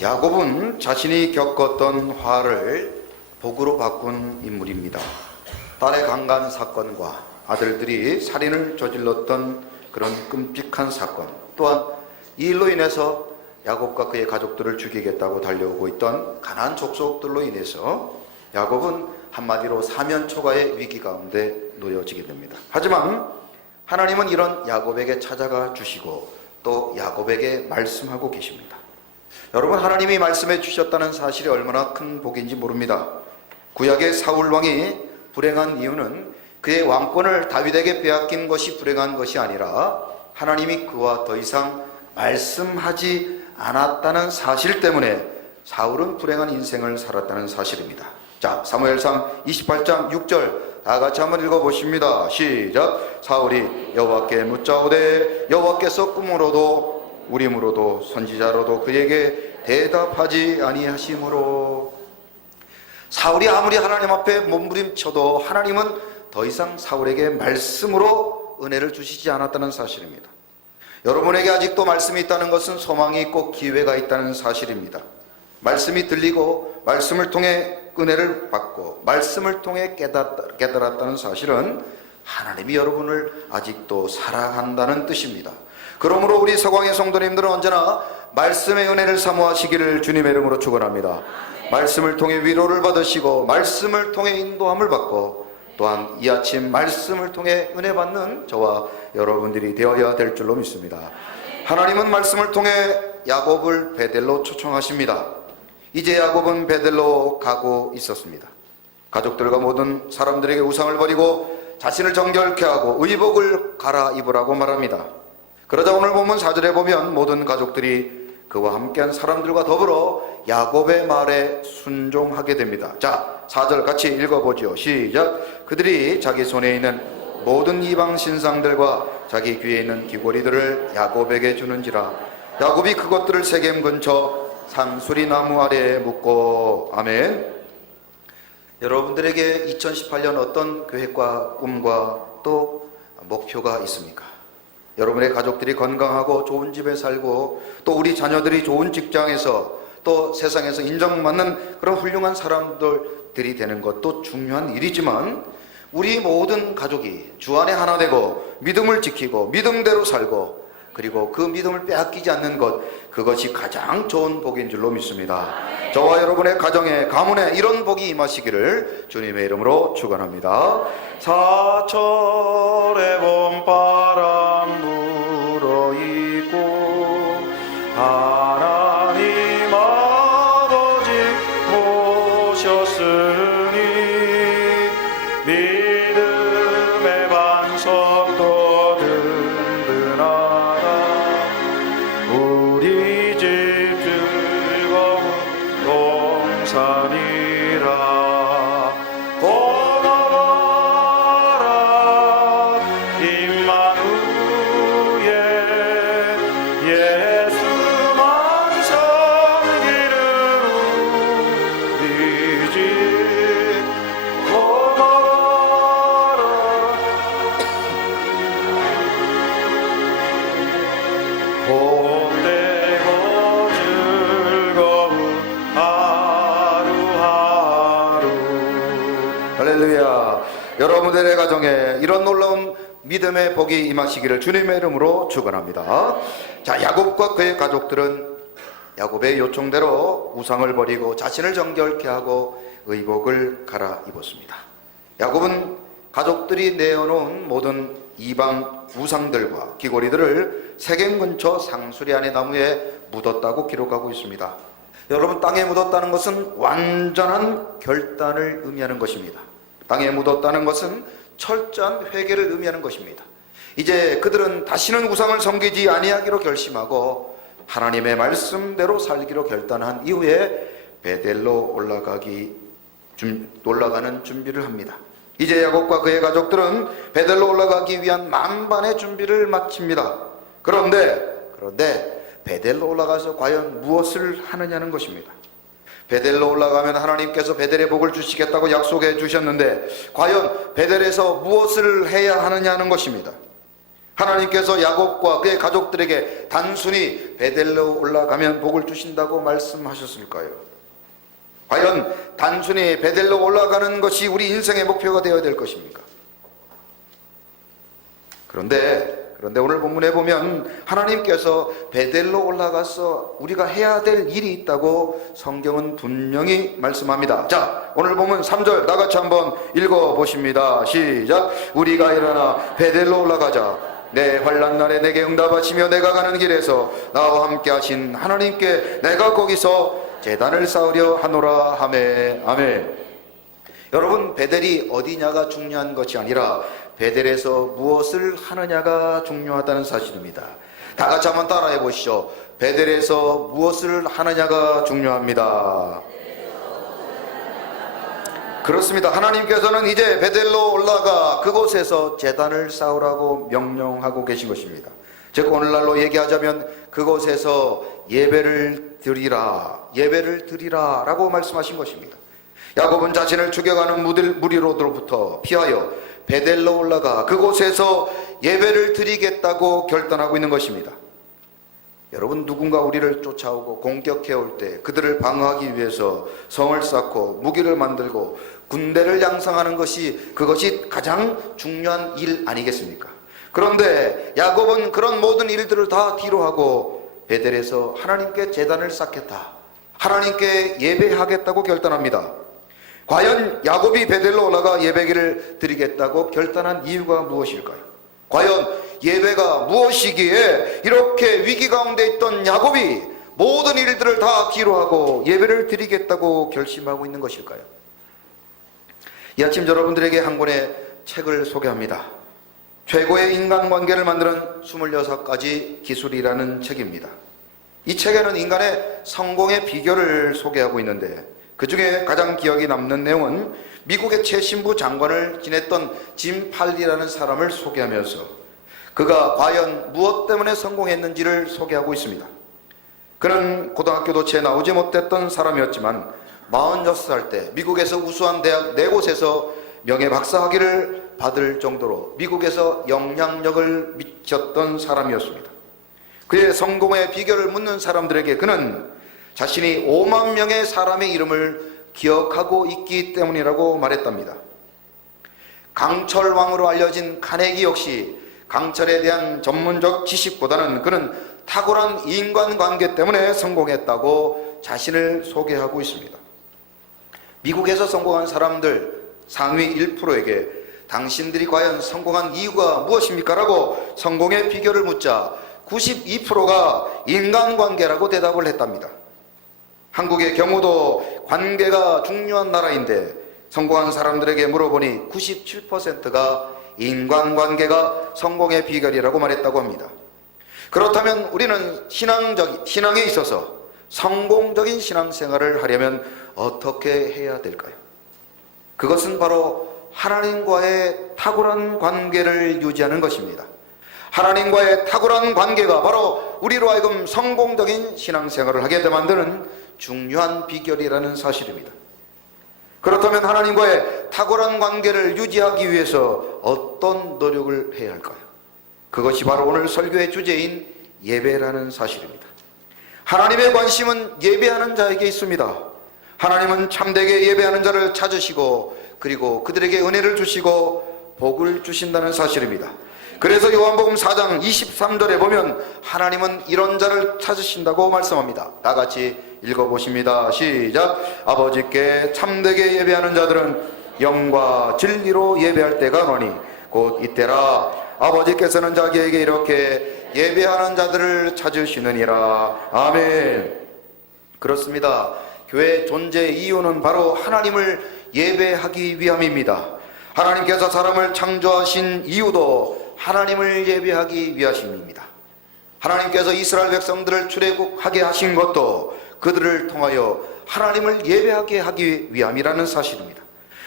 야곱은 자신이 겪었던 화를 복으로 바꾼 인물입니다. 딸의 강간 사건과 아들들이 살인을 저질렀던 그런 끔찍한 사건, 또한 이 일로 인해서 야곱과 그의 가족들을 죽이겠다고 달려오고 있던 가나안 족속들로 인해서 야곱은 한마디로 사면초가의 위기 가운데 놓여지게 됩니다. 하지만 하나님은 이런 야곱에게 찾아가 주시고 또 야곱에게 말씀하고 계십니다. 여러분, 하나님이 말씀해 주셨다는 사실이 얼마나 큰 복인지 모릅니다. 구약의 사울 왕이 불행한 이유는 그의 왕권을 다윗에게 빼앗긴 것이 불행한 것이 아니라 하나님이 그와 더 이상 말씀하지 않았다는 사실 때문에 사울은 불행한 인생을 살았다는 사실입니다. 자, 사무엘상 28장 6절 다 같이 한번 읽어보십니다. 시작. 사울이 여호와께 묻자오되 여호와께서 꿈으로도 우림으로도 선지자로도 그에게 대답하지 아니하심으로. 사울이 아무리 하나님 앞에 몸부림쳐도 하나님은 더 이상 사울에게 말씀으로 은혜를 주시지 않았다는 사실입니다. 여러분에게 아직도 말씀이 있다는 것은 소망이 있고 기회가 있다는 사실입니다. 말씀이 들리고 말씀을 통해 은혜를 받고 말씀을 통해 깨달았다는 사실은 하나님이 여러분을 아직도 사랑한다는 뜻입니다. 그러므로 우리 서광의 성도님들은 언제나 말씀의 은혜를 사모하시기를 주님의 이름으로 축원합니다. 말씀을 통해 위로를 받으시고 말씀을 통해 인도함을 받고 또한 이 아침 말씀을 통해 은혜 받는 저와 여러분들이 되어야 될 줄로 믿습니다. 하나님은 말씀을 통해 야곱을 베델로 초청하십니다. 이제 야곱은 베델로 가고 있었습니다. 가족들과 모든 사람들에게 우상을 버리고 자신을 정결케 하고 의복을 갈아입으라고 말합니다. 그러자 오늘 본문 4절에 보면 모든 가족들이 그와 함께한 사람들과 더불어 야곱의 말에 순종하게 됩니다. 자, 4절 같이 읽어보죠. 시작. 그들이 자기 손에 있는 모든 이방 신상들과 자기 귀에 있는 귀고리들을 야곱에게 주는지라. 야곱이 그것들을 세겜 근처 상수리 나무 아래에 묻고. 아멘. 여러분들에게 2018년 어떤 계획과 꿈과 또 목표가 있습니까? 여러분의 가족들이 건강하고 좋은 집에 살고 또 우리 자녀들이 좋은 직장에서 또 세상에서 인정받는 그런 훌륭한 사람들이 되는 것도 중요한 일이지만 우리 모든 가족이 주 안에 하나 되고 믿음을 지키고 믿음대로 살고 그리고 그 믿음을 빼앗기지 않는 것, 그것이 가장 좋은 복인 줄로 믿습니다. 저와 여러분의 가정에 가문에 이런 복이 임하시기를 주님의 이름으로 축원합니다. 사철의 봄바람 불어있고 하나님 아버지 모셨으니 믿음의 반석도 든든하다. 우리 집 즐거운 동산이라. 고마워라 임마누엘 예수만 섬기는 우리 집. 고마워라 복되고 즐거운 하루하루. 할렐루야. 여러분들의 가정에 이런 놀라운 믿음의 복이 임하시기를 주님의 이름으로 축원합니다. 자, 야곱과 그의 가족들은 야곱의 요청대로 우상을 버리고 자신을 정결케 하고 의복을 갈아입었습니다. 야곱은 가족들이 내어놓은 모든 이방 우상들과 귀고리들을 세겜 근처 상수리 안의 나무에 묻었다고 기록하고 있습니다. 여러분, 땅에 묻었다는 것은 완전한 결단을 의미하는 것입니다. 땅에 묻었다는 것은 철저한 회개를 의미하는 것입니다. 이제 그들은 다시는 우상을 섬기지 아니하기로 결심하고 하나님의 말씀대로 살기로 결단한 이후에 베델로 올라가는 준비를 합니다. 이제 야곱과 그의 가족들은 베델로 올라가기 위한 만반의 준비를 마칩니다. 그런데 베델로 올라가서 과연 무엇을 하느냐는 것입니다. 베델로 올라가면 하나님께서 베델의 복을 주시겠다고 약속해 주셨는데 과연 베델에서 무엇을 해야 하느냐는 것입니다. 하나님께서 야곱과 그의 가족들에게 단순히 베델로 올라가면 복을 주신다고 말씀하셨을까요? 과연 단순히 베델로 올라가는 것이 우리 인생의 목표가 되어야 될 것입니까? 그런데 오늘 본문에 보면 하나님께서 베델로 올라가서 우리가 해야 될 일이 있다고 성경은 분명히 말씀합니다. 자, 오늘 보면 3절 나같이 한번 읽어보십니다. 시작. 우리가 일어나 베델로 올라가자. 내 환난 날에 내게 응답하시며 내가 가는 길에서 나와 함께 하신 하나님께 내가 거기서 제단을 쌓으려 하노라 하매. 아멘. 여러분, 베델이 어디냐가 중요한 것이 아니라 베델에서 무엇을 하느냐가 중요하다는 사실입니다. 다 같이 한번 따라해 보시죠. 베델에서 무엇을 하느냐가 중요합니다. 그렇습니다. 하나님께서는 이제 베델로 올라가 그곳에서 제단을 쌓으라고 명령하고 계신 것입니다. 즉 오늘날로 얘기하자면 그곳에서 예배를 드리라 라고 말씀하신 것입니다. 야곱은 자신을 죽여가는 무리로부터 피하여 베델로 올라가 그곳에서 예배를 드리겠다고 결단하고 있는 것입니다. 여러분, 누군가 우리를 쫓아오고 공격해 올 때 그들을 방어하기 위해서 성을 쌓고 무기를 만들고 군대를 양성하는 그것이 가장 중요한 일 아니겠습니까? 그런데 야곱은 그런 모든 일들을 다 뒤로 하고 베델에서 하나님께 제단을 쌓겠다, 하나님께 예배하겠다고 결단합니다. 과연 야곱이 베델로 올라가 예배기를 드리겠다고 결단한 이유가 무엇일까요? 과연 예배가 무엇이기에 이렇게 위기 가운데 있던 야곱이 모든 일들을 다 뒤로 하고 예배를 드리겠다고 결심하고 있는 것일까요? 이 아침 여러분들에게 한 권의 책을 소개합니다. 최고의 인간관계를 만드는 26가지 기술이라는 책입니다. 이 책에는 인간의 성공의 비결을 소개하고 있는데 그 중에 가장 기억이 남는 내용은 미국의 최신부 장관을 지냈던 짐 팔리라는 사람을 소개하면서 그가 과연 무엇 때문에 성공했는지를 소개하고 있습니다. 그는 고등학교도 채 나오지 못했던 사람이었지만 46살 때 미국에서 우수한 대학 4곳에서 명예 박사학위를 받을 정도로 미국에서 영향력을 미쳤던 사람이었습니다. 그의 성공의 비결을 묻는 사람들에게 그는 자신이 5만 명의 사람의 이름을 기억하고 있기 때문이라고 말했답니다. 강철왕으로 알려진 카네기 역시 강철에 대한 전문적 지식보다는 그는 탁월한 인간관계 때문에 성공했다고 자신을 소개하고 있습니다. 미국에서 성공한 사람들 상위 1%에게 당신들이 과연 성공한 이유가 무엇입니까? 라고 성공의 비결을 묻자 92%가 인간관계라고 대답을 했답니다. 한국의 경우도 관계가 중요한 나라인데 성공한 사람들에게 물어보니 97%가 인간관계가 성공의 비결이라고 말했다고 합니다. 그렇다면 우리는 신앙에 있어서 성공적인 신앙생활을 하려면 어떻게 해야 될까요? 그것은 바로 하나님과의 탁월한 관계를 유지하는 것입니다. 하나님과의 탁월한 관계가 바로 우리로 하여금 성공적인 신앙생활을 하게 만드는 중요한 비결이라는 사실입니다. 그렇다면 하나님과의 탁월한 관계를 유지하기 위해서 어떤 노력을 해야 할까요? 그것이 바로 오늘 설교의 주제인 예배라는 사실입니다. 하나님의 관심은 예배하는 자에게 있습니다. 하나님은 참되게 예배하는 자를 찾으시고 그리고 그들에게 은혜를 주시고 복을 주신다는 사실입니다. 그래서 요한복음 4장 23절에 보면 하나님은 이런 자를 찾으신다고 말씀합니다. 다 같이 읽어보십니다. 시작. 아버지께 참되게 예배하는 자들은 영과 진리로 예배할 때가 오니 곧 이때라. 아버지께서는 자기에게 이렇게 예배하는 자들을 찾으시느니라. 아멘. 그렇습니다. 교회 존재 이유는 바로 하나님을 예배하기 위함입니다. 하나님께서 사람을 창조하신 이유도 하나님을 예배하기 위하심입니다. 하나님께서 이스라엘 백성들을 출애굽하게 하신 것도 그들을 통하여 하나님을 예배하게 하기 위함이라는 사실입니다.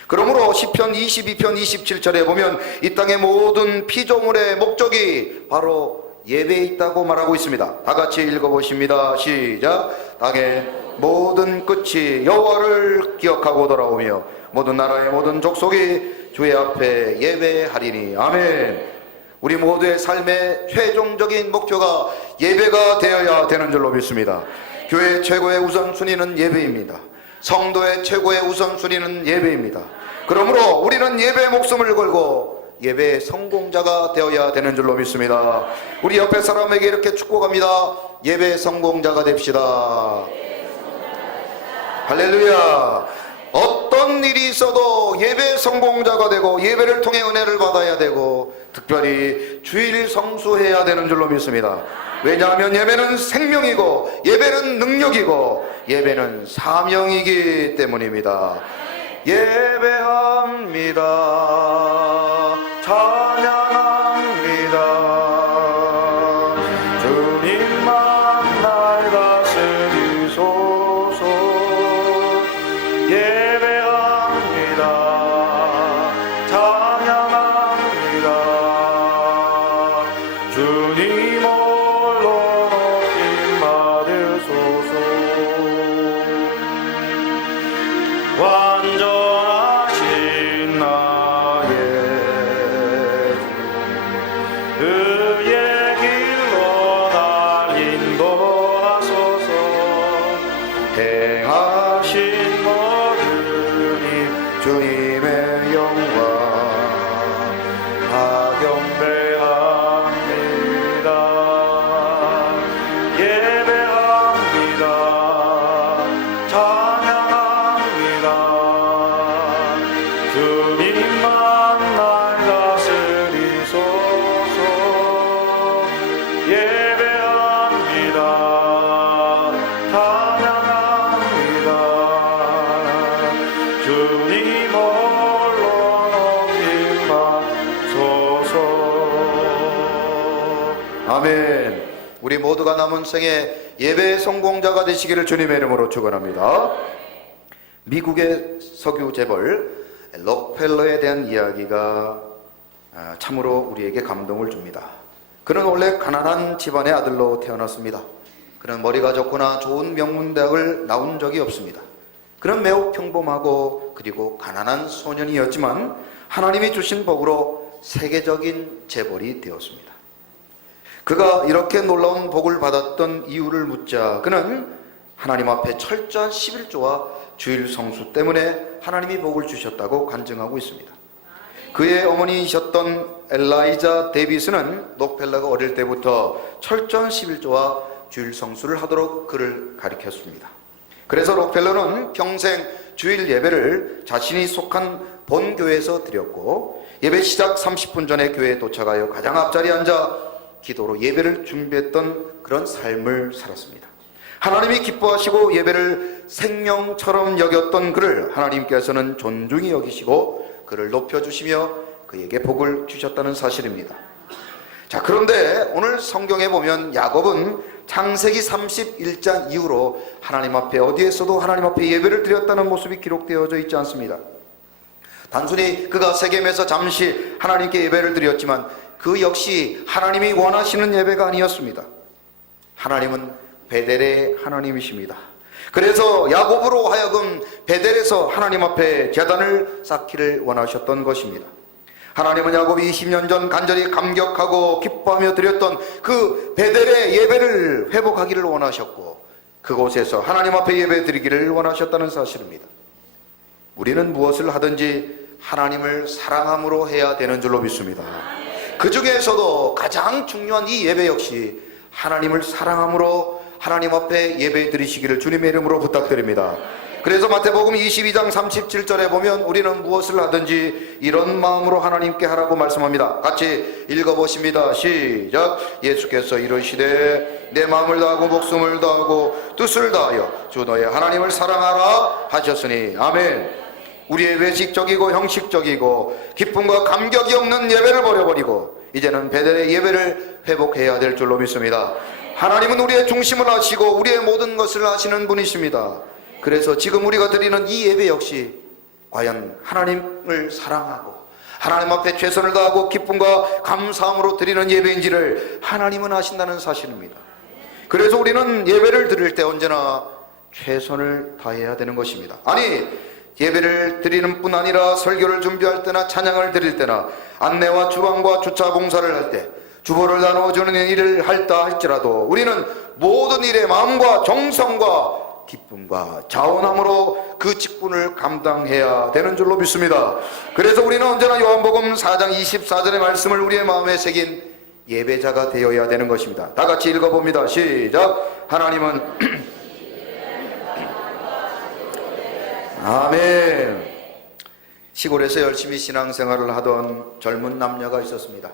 그러므로 시편 22편 27절에 보면 이 땅의 모든 피조물의 목적이 바로 예배에 있다고 말하고 있습니다. 다 같이 읽어보십니다. 시작. 땅의 모든 끝이 여호와를 기억하고 돌아오며 모든 나라의 모든 족속이 주의 앞에 예배하리니. 아멘. 우리 모두의 삶의 최종적인 목표가 예배가 되어야 되는 줄로 믿습니다. 교회 최고의 우선순위는 예배입니다. 성도의 최고의 우선순위는 예배입니다. 그러므로 우리는 예배에 목숨을 걸고 예배의 성공자가 되어야 되는 줄로 믿습니다. 우리 옆에 사람에게 이렇게 축복합니다. 예배의 성공자가 됩시다. 할렐루야. 어떤 일이 있어도 예배의 성공자가 되고 예배를 통해 은혜를 받아야 되고 특별히 주일 성수해야 되는 줄로 믿습니다. 왜냐하면 예배는 생명이고 예배는 능력이고 예배는 사명이기 때문입니다. 예배합니다. 찬양합니다. 주님만 날 다스리소서. 예배합니다. 찬양합니다. 주님 홀로 높임 받으소서. 완전하신 나의 주 그의 길로 날 인도하소서. 행하신 모든 일 주님의 영광 다 경배합니다. 예배합니다. 찬양합니다. 주님만 날 다스리소서. 예배합니다. 찬양합니다. 주님 홀로 높임 받소서. 아멘. 우리 모두가 남은 생에 예배의 성공자가 되시기를 주님의 이름으로 축원합니다. 미국의 석유 재벌 록펠러에 대한 이야기가 참으로 우리에게 감동을 줍니다. 그는 원래 가난한 집안의 아들로 태어났습니다. 그는 머리가 좋거나 좋은 명문대학을 나온 적이 없습니다. 그는 매우 평범하고 그리고 가난한 소년이었지만 하나님이 주신 복으로 세계적인 재벌이 되었습니다. 그가 이렇게 놀라운 복을 받았던 이유를 묻자 그는 하나님 앞에 철저한 11조와 주일 성수 때문에 하나님이 복을 주셨다고 간증하고 있습니다. 그의 어머니이셨던 엘라이자 데이비스는 록펠러가 어릴 때부터 철저한 11조와 주일 성수를 하도록 그를 가르쳤습니다. 그래서 록펠러는 평생 주일 예배를 자신이 속한 본교회에서 드렸고 예배 시작 30분 전에 교회에 도착하여 가장 앞자리에 앉아 기도로 예배를 준비했던 그런 삶을 살았습니다. 하나님이 기뻐하시고 예배를 생명처럼 여겼던 그를 하나님께서는 존중히 여기시고 그를 높여주시며 그에게 복을 주셨다는 사실입니다. 자, 그런데 오늘 성경에 보면 야곱은 창세기 31장 이후로 하나님 앞에 어디에서도 하나님 앞에 예배를 드렸다는 모습이 기록되어져 있지 않습니다. 단순히 그가 세겜에서 잠시 하나님께 예배를 드렸지만 그 역시 하나님이 원하시는 예배가 아니었습니다. 하나님은 베델의 하나님이십니다. 그래서 야곱으로 하여금 베델에서 하나님 앞에 제단을 쌓기를 원하셨던 것입니다. 하나님은 야곱이 20년 전 간절히 감격하고 기뻐하며 드렸던 그 베델의 예배를 회복하기를 원하셨고 그곳에서 하나님 앞에 예배 드리기를 원하셨다는 사실입니다. 우리는 무엇을 하든지 하나님을 사랑함으로 해야 되는 줄로 믿습니다. 그 중에서도 가장 중요한 이 예배 역시 하나님을 사랑함으로 하나님 앞에 예배 드리시기를 주님의 이름으로 부탁드립니다. 그래서 마태복음 22장 37절에 보면 우리는 무엇을 하든지 이런 마음으로 하나님께 하라고 말씀합니다. 같이 읽어보십니다. 시작. 예수께서 이르시되 내 마음을 다하고 목숨을 다하고 뜻을 다하여 주 너의 하나님을 사랑하라 하셨으니 아멘. 우리의 외식적이고 형식적이고 기쁨과 감격이 없는 예배를 버려버리고 이제는 베델의 예배를 회복해야 될 줄로 믿습니다. 하나님은 우리의 중심을 하시고 우리의 모든 것을 하시는 분이십니다. 그래서 지금 우리가 드리는 이 예배 역시 과연 하나님을 사랑하고 하나님 앞에 최선을 다하고 기쁨과 감사함으로 드리는 예배인지를 하나님은 아신다는 사실입니다. 그래서 우리는 예배를 드릴 때 언제나 최선을 다해야 되는 것입니다. 아니 예배를 드리는 뿐 아니라 설교를 준비할 때나 찬양을 드릴 때나 안내와 주방과 주차 공사를 할 때 주보를 나누어주는 일을 할다 할지라도 우리는 모든 일에 마음과 정성과 기쁨과 자원함으로 그 직분을 감당해야 되는 줄로 믿습니다. 그래서 우리는 언제나 요한복음 4장 24절의 말씀을 우리의 마음에 새긴 예배자가 되어야 되는 것입니다. 다 같이 읽어봅니다. 시작. 하나님은 아멘. 시골에서 열심히 신앙생활을 하던 젊은 남녀가 있었습니다.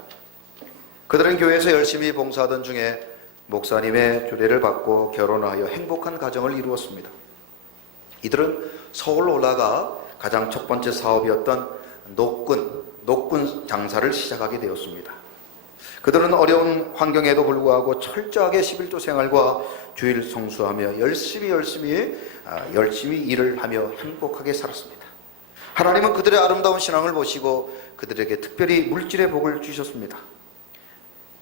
그들은 교회에서 열심히 봉사하던 중에 목사님의 주례를 받고 결혼하여 행복한 가정을 이루었습니다. 이들은 서울로 올라가 가장 첫 번째 사업이었던 녹군 장사를 시작하게 되었습니다. 그들은 어려운 환경에도 불구하고 철저하게 11조 생활과 주일 성수하며 열심히 일을 하며 행복하게 살았습니다. 하나님은 그들의 아름다운 신앙을 보시고 그들에게 특별히 물질의 복을 주셨습니다.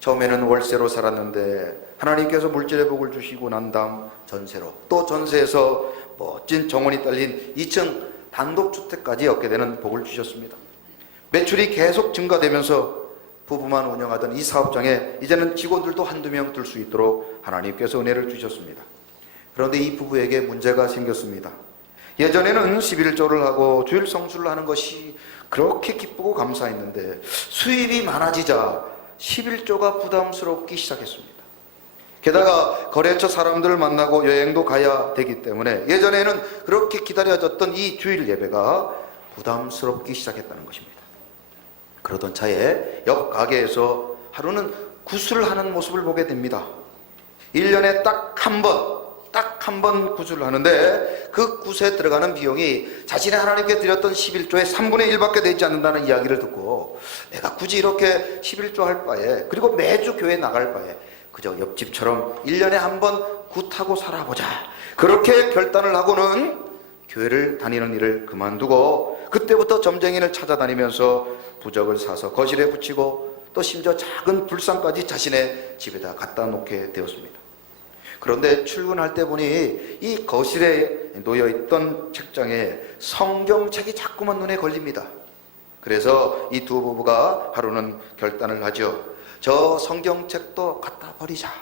처음에는 월세로 살았는데 하나님께서 물질의 복을 주시고 난 다음 전세로, 또 전세에서 멋진 정원이 딸린 2층 단독주택까지 얻게 되는 복을 주셨습니다. 매출이 계속 증가되면서 부부만 운영하던 이 사업장에 이제는 직원들도 한두 명 들 수 있도록 하나님께서 은혜를 주셨습니다. 그런데 이 부부에게 문제가 생겼습니다. 예전에는 11조를 하고 주일 성수를 하는 것이 그렇게 기쁘고 감사했는데 수입이 많아지자 11조가 부담스럽기 시작했습니다. 게다가 거래처 사람들을 만나고 여행도 가야 되기 때문에 예전에는 그렇게 기다려졌던 이 주일 예배가 부담스럽기 시작했다는 것입니다. 그러던 차에 옆 가게에서 하루는 구슬을 하는 모습을 보게 됩니다. 1년에 딱 한 번 구슬을 하는데 그 굿에 들어가는 비용이 자신의 하나님께 드렸던 11조의 3분의 1밖에 되지 않는다는 이야기를 듣고 내가 굳이 이렇게 11조 할 바에, 그리고 매주 교회 나갈 바에 그저 옆집처럼 1년에 한 번 굿하고 살아보자, 그렇게 결단을 하고는 교회를 다니는 일을 그만두고 그때부터 점쟁이를 찾아다니면서 부적을 사서 거실에 붙이고 또 심지어 작은 불상까지 자신의 집에다 갖다 놓게 되었습니다. 그런데 출근할 때 보니 이 거실에 놓여있던 책장에 성경책이 자꾸만 눈에 걸립니다. 그래서 이 두 부부가 하루는 결단을 하죠. 저 성경책도 갖다 버리자.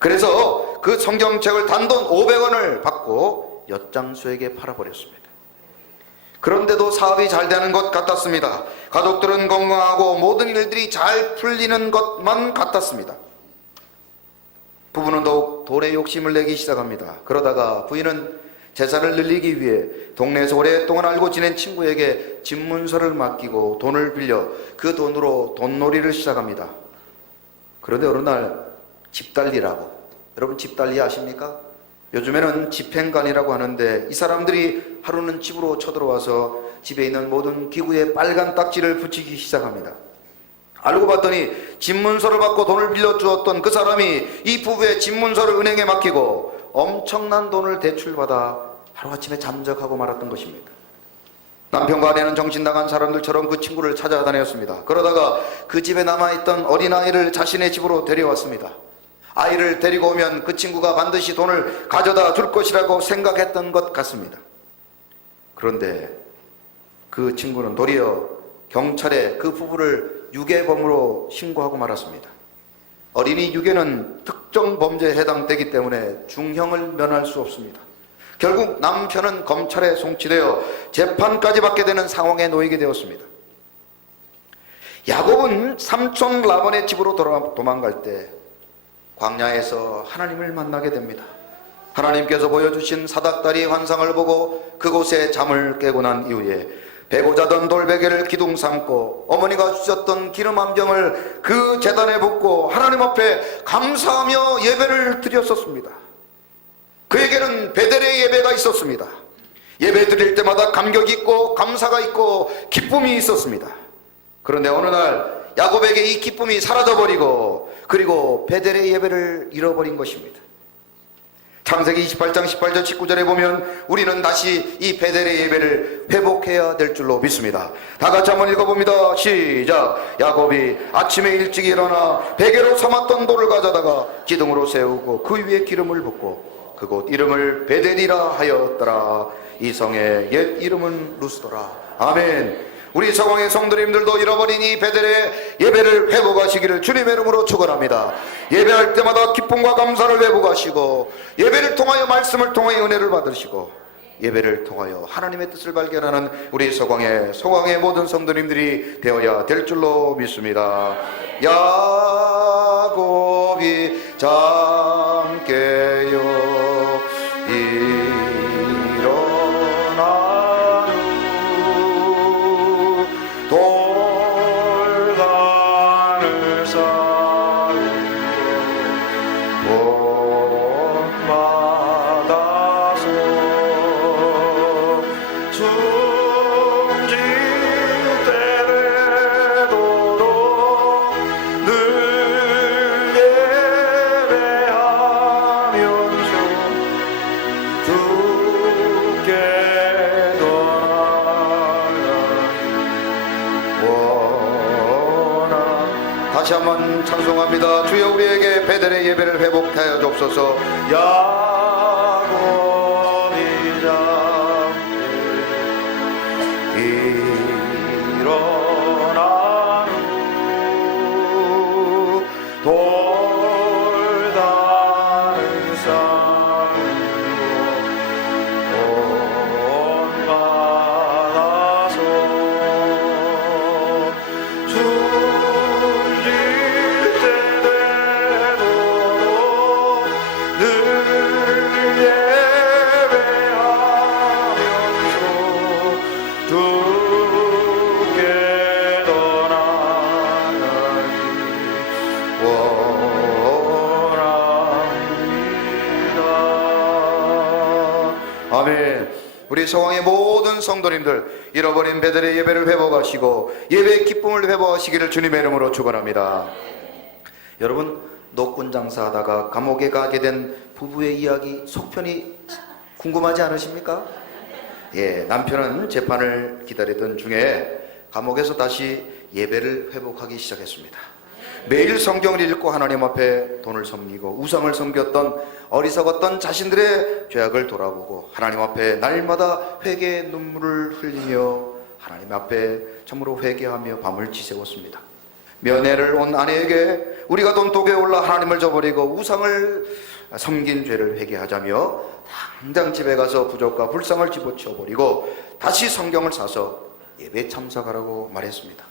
그래서 그 성경책을 단돈 500원을 받고 엿장수에게 팔아버렸습니다. 그런데도 사업이 잘 되는 것 같았습니다. 가족들은 건강하고 모든 일들이 잘 풀리는 것만 같았습니다. 부부는 더욱 돈에 욕심을 내기 시작합니다. 그러다가 부인은 재산을 늘리기 위해 동네에서 오랫동안 알고 지낸 친구에게 집문서를 맡기고 돈을 빌려 그 돈으로 돈놀이를 시작합니다. 그런데 어느 날 집달리라고, 여러분 집달리 아십니까? 요즘에는 집행관이라고 하는데 이 사람들이 하루는 집으로 쳐들어와서 집에 있는 모든 기구에 빨간 딱지를 붙이기 시작합니다. 알고 봤더니 집문서를 받고 돈을 빌려주었던 그 사람이 이 부부의 집문서를 은행에 맡기고 엄청난 돈을 대출받아 하루아침에 잠적하고 말았던 것입니다. 남편과 아내는 정신나간 사람들처럼 그 친구를 찾아다녔습니다. 그러다가 그 집에 남아있던 어린아이를 자신의 집으로 데려왔습니다. 아이를 데리고 오면 그 친구가 반드시 돈을 가져다 줄 것이라고 생각했던 것 같습니다. 그런데 그 친구는 도리어 경찰에 그 부부를 유괴범으로 신고하고 말았습니다. 어린이 유괴는 특정 범죄에 해당되기 때문에 중형을 면할 수 없습니다. 결국 남편은 검찰에 송치되어 재판까지 받게 되는 상황에 놓이게 되었습니다. 야곱은 삼촌 라반의 집으로 도망갈 때 광야에서 하나님을 만나게 됩니다. 하나님께서 보여주신 사닥다리 환상을 보고 그곳에 잠을 깨고 난 이후에 베고 자던 돌베개를 기둥 삼고 어머니가 주셨던 기름 한 병을 그 제단에 붓고 하나님 앞에 감사하며 예배를 드렸었습니다. 그에게는 베델의 예배가 있었습니다. 예배 드릴 때마다 감격이 있고 감사가 있고 기쁨이 있었습니다. 그런데 어느 날 야곱에게 이 기쁨이 사라져버리고 그리고 베델의 예배를 잃어버린 것입니다. 창세기 28장 18절 19절에 보면 우리는 다시 이 베델의 예배를 회복해야 될 줄로 믿습니다. 다 같이 한번 읽어봅니다. 시작. 야곱이 아침에 일찍 일어나 베개로 삼았던 돌을 가져다가 기둥으로 세우고 그 위에 기름을 붓고 그곳 이름을 베델이라 하였더라. 이성의 옛 이름은 루스더라. 아멘. 우리 서광의 성도님들도 잃어버린 이 베델의 예배를 회복하시기를 주님의 이름으로 축원합니다. 예배할 때마다 기쁨과 감사를 회복하시고, 예배를 통하여 말씀을 통하여 은혜를 받으시고, 예배를 통하여 하나님의 뜻을 발견하는 우리 서광의 모든 성도님들이 되어야 될 줄로 믿습니다. 야곱이 잠깨요 돌단을 쌓으며 본받아서 숨질 때래도록 늘 예배하면서 주께 다시 한번 찬송합니다. 주여 우리에게 베델의 예배를 회복하여 주옵소서. 야곱이 잠깨 일어난 후 돌단을 쌓으며 본받아서 아멘. 우리 서왕의 모든 성도님들 잃어버린 베델의 예배를 회복하시고 예배의 기쁨을 회복하시기를 주님의 이름으로 축원합니다. 여러분, 노군 장사하다가 감옥에 가게 된 부부의 이야기 속편이 궁금하지 않으십니까? 예, 남편은 재판을 기다리던 중에 감옥에서 다시 예배를 회복하기 시작했습니다. 매일 성경을 읽고 하나님 앞에 돈을 섬기고 우상을 섬겼던 어리석었던 자신들의 죄악을 돌아보고 하나님 앞에 날마다 회개의 눈물을 흘리며 하나님 앞에 참으로 회개하며 밤을 지새웠습니다. 면회를 온 아내에게 우리가 돈독에 올라 하나님을 저버리고 우상을 섬긴 죄를 회개하자며 당장 집에 가서 부족과 불상을 집어치워버리고 다시 성경을 사서 예배에 참석하라고 말했습니다.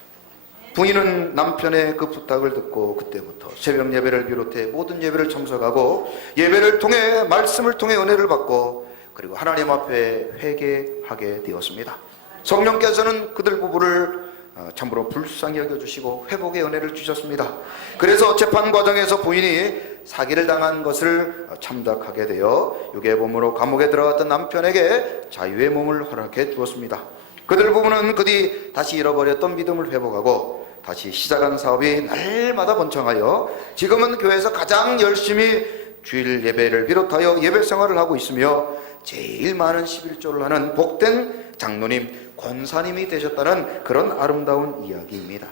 부인은 남편의 그 부탁을 듣고 그때부터 새벽 예배를 비롯해 모든 예배를 참석하고 예배를 통해 말씀을 통해 은혜를 받고 그리고 하나님 앞에 회개하게 되었습니다. 성령께서는 그들 부부를 참으로 불쌍히 여겨주시고 회복의 은혜를 주셨습니다. 그래서 재판 과정에서 부인이 사기를 당한 것을 참작하게 되어 유괴범으로 감옥에 들어갔던 남편에게 자유의 몸을 허락해 주었습니다. 그들 부부는 그 뒤 다시 잃어버렸던 믿음을 회복하고 다시 시작한 사업이 날마다 번창하여 지금은 교회에서 가장 열심히 주일 예배를 비롯하여 예배 생활을 하고 있으며 제일 많은 11조를 하는 복된 장로님, 권사님이 되셨다는 그런 아름다운 이야기입니다.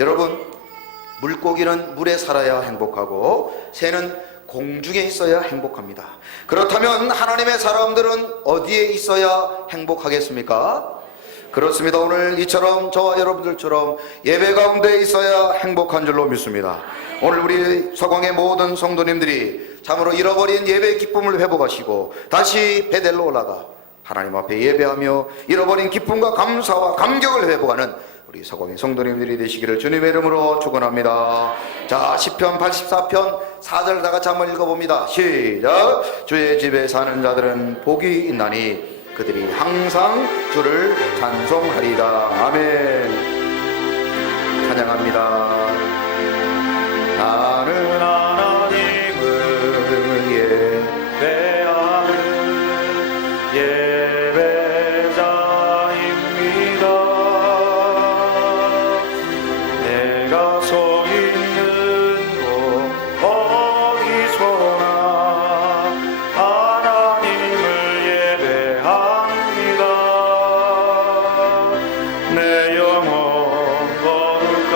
여러분, 물고기는 물에 살아야 행복하고 새는 공중에 있어야 행복합니다. 그렇다면 하나님의 사람들은 어디에 있어야 행복하겠습니까? 그렇습니다. 오늘 이처럼 저와 여러분들처럼 예배 가운데 있어야 행복한 줄로 믿습니다. 오늘 우리 서광의 모든 성도님들이 참으로 잃어버린 예배의 기쁨을 회복하시고 다시 베델로 올라가 하나님 앞에 예배하며 잃어버린 기쁨과 감사와 감격을 회복하는 우리 서광의 성도님들이 되시기를 주님의 이름으로 축원합니다. 자, 시편 84편 4절 다 같이 한번 읽어봅니다. 시작. 주의 집에 사는 자들은 복이 있나니 그들이 항상 주를 찬송하리라. 아멘. 찬양합니다. 나는 하나님을 예배하는 예배자입니다. 내가 서 있는 곳 어디서나 하나님을 예배합니다. 내 영혼 거룩한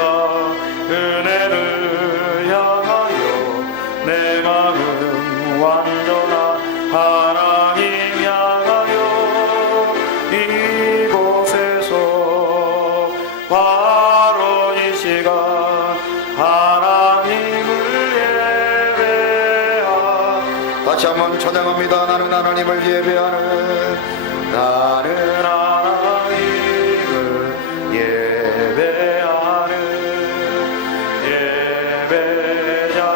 예배하는 나는 하나님을 예배하는 예배자입니다.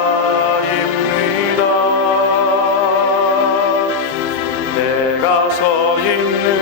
내가 서 있는